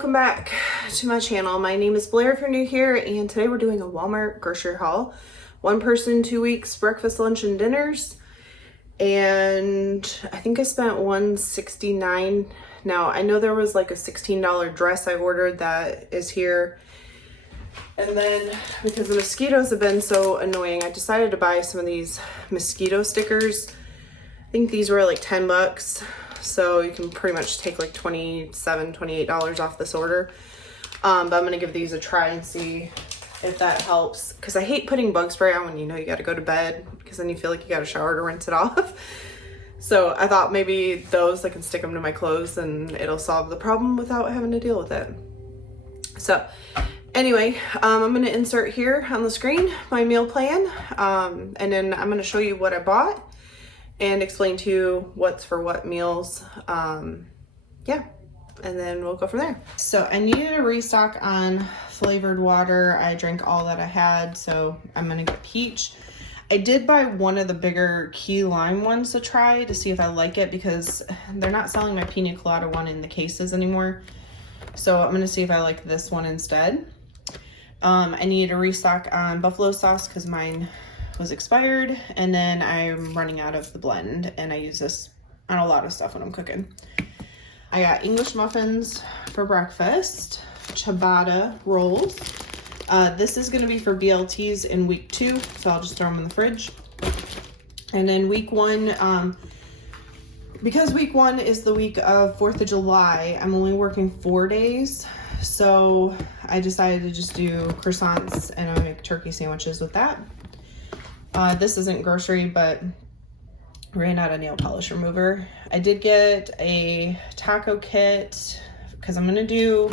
welcome back to my channel. My name is Blair if you're new here, and today we're doing a Walmart grocery haul. 1 person, 2 weeks, breakfast, lunch, and dinners. And I think I spent $169. Now, I know there was like a $16 dress I ordered that is here. And then because the mosquitoes have been so annoying, I decided to buy some of these mosquito stickers. I think these were like 10 bucks. So you can pretty much take like $27, $28 off this order. But I'm gonna give these a try and see if that helps. Cause I hate putting bug spray on when you know you gotta go to bed, because then you feel like you gotta shower to rinse it off. So I thought maybe those, I can stick them to my clothes and it'll solve the problem without having to deal with it. So anyway, I'm gonna insert here on the screen my meal plan. And then I'm gonna show you what I bought and explain to you what's for what meals. Yeah, and then we'll go from there. So I needed a restock on flavored water. I drank all that I had, so I'm gonna get peach. I did buy one of the bigger key lime ones to try to see if I like it, because they're not selling my pina colada one in the cases anymore. So I'm gonna see if I like this one instead. I needed a restock on buffalo sauce because mine was expired, and then I'm running out of the blend, and I use this on a lot of stuff when I'm cooking. I got English muffins for breakfast, ciabatta rolls. This is going to be for BLTs in week 2, so I'll just throw them in the fridge. And then week 1, because week 1 is the week of 4th of July, I'm only working 4 days, so I decided to just do croissants, and I'm gonna make turkey sandwiches with that. This isn't grocery, but ran out of nail polish remover. I did get a taco kit because I'm gonna do,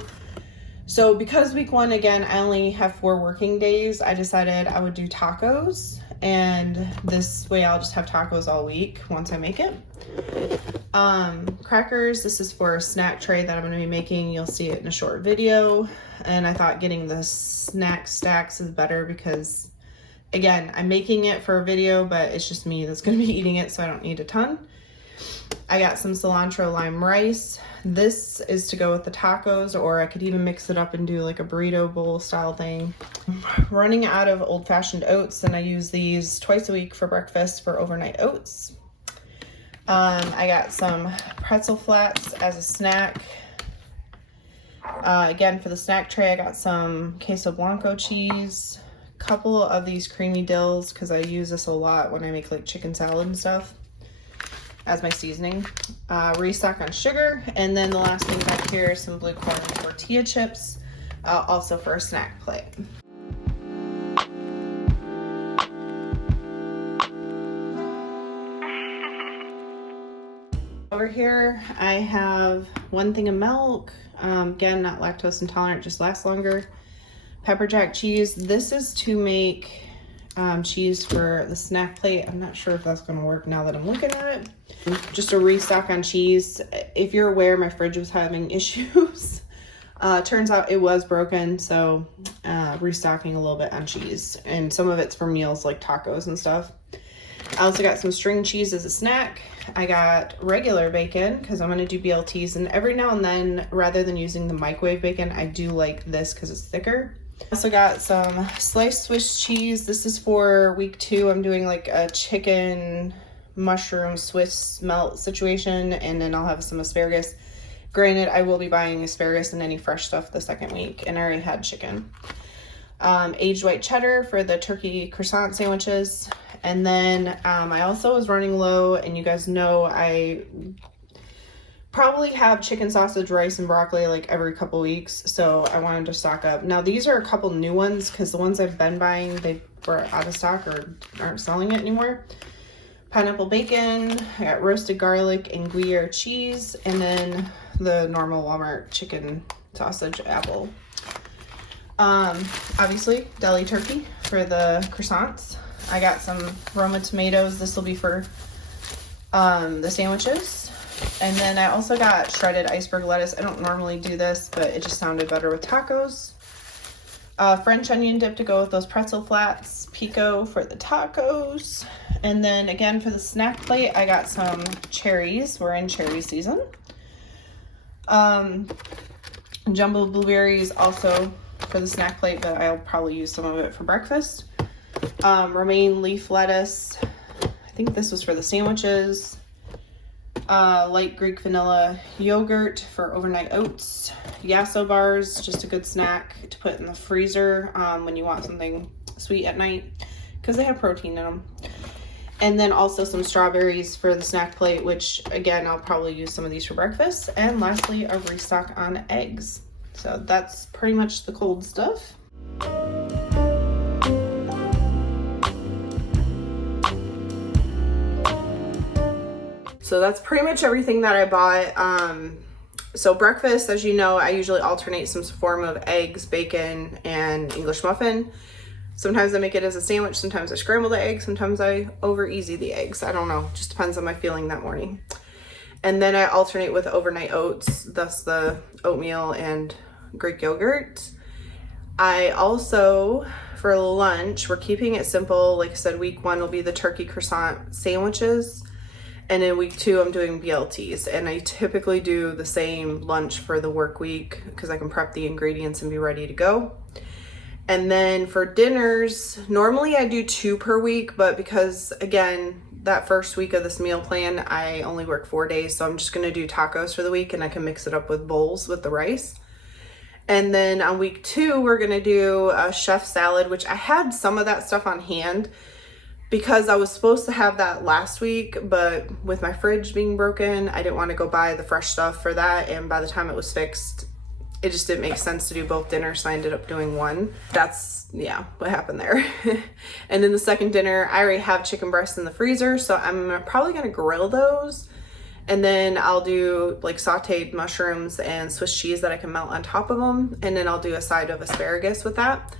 so because week 1, again, I only have 4 working days, I decided I would do tacos, and this way I'll just have tacos all week once I make it. Crackers, this is for a snack tray that I'm gonna be making. You'll see it in a short video, and I thought getting the snack stacks is better because, again, I'm making it for a video, but it's just me that's gonna be eating it, so I don't need a ton. I got some cilantro lime rice. This is to go with the tacos, or I could even mix it up and do like a burrito bowl style thing. Running out of old-fashioned oats, and I use these twice a week for breakfast for overnight oats. I got some pretzel flats as a snack. Again, for the snack tray, I got some queso blanco cheese, couple of these creamy dills because I use this a lot when I make like chicken salad and stuff as my seasoning. Restock on sugar, and then the last thing back here is some blue corn tortilla chips, also for a snack plate. Over here I have 1 thing of milk, again, not lactose intolerant, just lasts longer. Pepper jack cheese. This is to make cheese for the snack plate. I'm not sure if that's going to work now that I'm looking at it. Just a restock on cheese. If you're aware, my fridge was having issues. Turns out it was broken, so restocking a little bit on cheese. And some of it's for meals like tacos and stuff. I also got some string cheese as a snack. I got regular bacon because I'm going to do BLTs, and every now and then, rather than using the microwave bacon, I do like this because it's thicker. I also got some sliced Swiss cheese. This is for week 2. I'm doing like a chicken mushroom Swiss melt situation, and then I'll have some asparagus. Granted, I will be buying asparagus and any fresh stuff the second week, and I already had chicken. Aged white cheddar for the turkey croissant sandwiches. And then I also was running low, and you guys know I probably have chicken sausage, rice, and broccoli like every couple weeks, so I wanted to stock up. Now these are a couple new ones because the ones I've been buying, they were out of stock or aren't selling it anymore. Pineapple bacon, I got roasted garlic and Gruyere cheese, and then the normal Walmart chicken sausage apple. Obviously deli turkey for the croissants. I got some Roma tomatoes. This will be for the sandwiches. And then I also got shredded iceberg lettuce. I don't normally do this, but it just sounded better with tacos. French onion dip to go with those pretzel flats. Pico for the tacos. And then again for the snack plate, I got some cherries. We're in cherry season. Jumbo blueberries also for the snack plate, but I'll probably use some of it for breakfast. Romaine leaf lettuce. I think this was for the sandwiches. Light Greek vanilla yogurt for overnight oats. Yasso bars, just a good snack to put in the freezer when you want something sweet at night because they have protein in them. And then also some strawberries for the snack plate, which again, I'll probably use some of these for breakfast. And lastly, a restock on eggs. So that's pretty much the cold stuff. So that's pretty much everything that I bought. So breakfast, as you know, I usually alternate some form of eggs, bacon, and English muffin. Sometimes I make it as a sandwich, sometimes I scramble the eggs, sometimes I over easy the eggs. I don't know, just depends on my feeling that morning. And then I alternate with overnight oats, thus the oatmeal and Greek yogurt. I also, for lunch, we're keeping it simple. Like I said, week 1 will be the turkey croissant sandwiches. And in week 2, I'm doing BLTs. And I typically do the same lunch for the work week because I can prep the ingredients and be ready to go. And then for dinners, normally I do 2 per week, but because again, that first week of this meal plan, I only work 4 days. So I'm just gonna do tacos for the week and I can mix it up with bowls with the rice. And then on week 2, we're gonna do a chef salad, which I had some of that stuff on hand because I was supposed to have that last week, but with my fridge being broken, I didn't want to go buy the fresh stuff for that. And by the time it was fixed, it just didn't make sense to do both dinners, so I ended up doing one. That's, yeah, what happened there. And then the second dinner, I already have chicken breasts in the freezer, so I'm probably gonna grill those. And then I'll do like sauteed mushrooms and Swiss cheese that I can melt on top of them. And then I'll do a side of asparagus with that.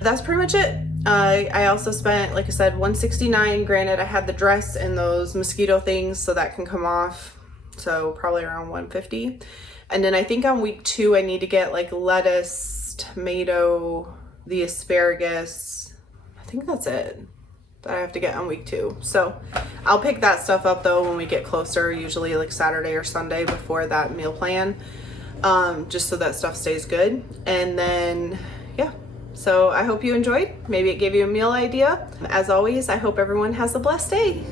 That's pretty much it. I also spent, like I said, $169. Granted, I had the dress and those mosquito things, so that can come off. So probably around $150. And then I think on week 2, I need to get like lettuce, tomato, the asparagus. I think that's it that I have to get on week 2. So I'll pick that stuff up though when we get closer, usually like Saturday or Sunday before that meal plan, just so that stuff stays good. And then, yeah. So I hope you enjoyed. Maybe it gave you a meal idea. As always, I hope everyone has a blessed day.